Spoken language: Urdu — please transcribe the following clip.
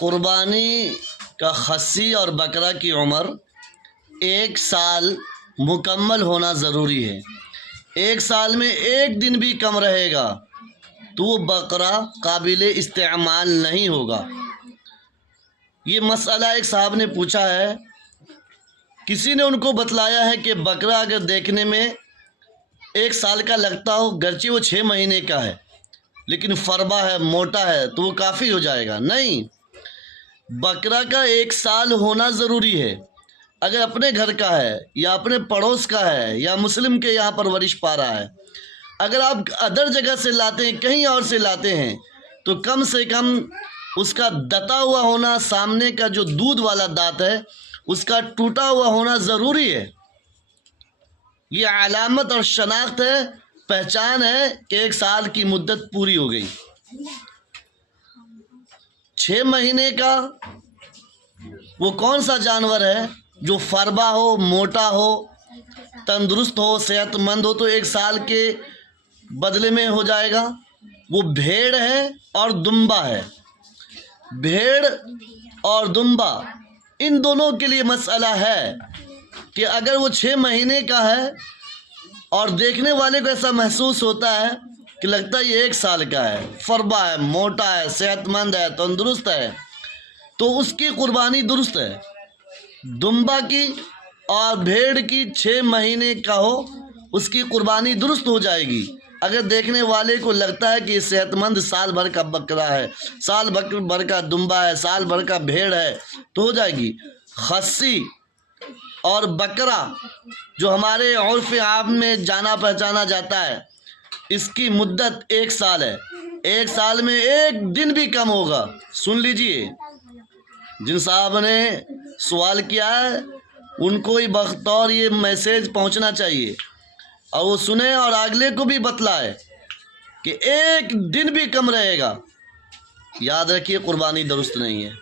قربانی کا خصی اور بکرا کی عمر 1 سال مکمل ہونا ضروری ہے۔ 1 سال میں 1 دن بھی کم رہے گا تو وہ بکرا قابل استعمال نہیں ہوگا۔ یہ مسئلہ ایک صاحب نے پوچھا ہے، کسی نے ان کو بتلایا ہے کہ بکرا اگر دیکھنے میں 1 سال کا لگتا ہو، گرچہ وہ 6 مہینے کا ہے لیکن فربا ہے، موٹا ہے، تو وہ کافی ہو جائے گا۔ نہیں، بکرا کا 1 سال ہونا ضروری ہے۔ اگر اپنے گھر کا ہے یا اپنے پڑوس کا ہے یا مسلم کے یہاں پرورش پا رہا ہے، اگر آپ ادر جگہ سے لاتے ہیں، کہیں اور سے لاتے ہیں، تو کم سے کم اس کا دتا ہوا ہونا، سامنے کا جو دودھ والا دانت ہے اس کا ٹوٹا ہوا ہونا ضروری ہے۔ یہ علامت اور شناخت ہے، پہچان ہے کہ 1 سال کی مدت پوری ہو گئی۔ 6 مہینے کا وہ کون سا جانور ہے جو فربا ہو، موٹا ہو، تندرست ہو، صحت مند ہو، تو 1 سال کے بدلے میں ہو جائے گا؟ وہ بھیڑ ہے اور دمبا ہے۔ بھیڑ اور دمبا ان دونوں کے لیے مسئلہ ہے کہ اگر وہ 6 مہینے کا ہے اور دیکھنے والے کو ایسا محسوس ہوتا ہے کہ لگتا ہے یہ 1 سال کا ہے، فربا ہے، موٹا ہے، صحت مند ہے، تندرست ہے، تو اس کی قربانی درست ہے۔ دمبا کی اور بھیڑ کی 6 مہینے کا ہو، اس کی قربانی درست ہو جائے گی۔ اگر دیکھنے والے کو لگتا ہے کہ یہ صحت مند سال بھر کا بکرا ہے، سال بھر کا دمبا ہے، سال بھر کا بھیڑ ہے، تو ہو جائے گی۔ خصی اور بکرا جو ہمارے عرف عام میں جانا پہچانا جاتا ہے، اس کی مدت 1 سال ہے۔ 1 سال میں 1 دن بھی کم ہوگا۔ سن لیجئے، جن صاحب نے سوال کیا ہے ان کو ہی بطور یہ میسیج پہنچنا چاہیے، اور وہ سنیں اور اگلے کو بھی بتلائے کہ 1 دن بھی کم رہے گا، یاد رکھیے قربانی درست نہیں ہے۔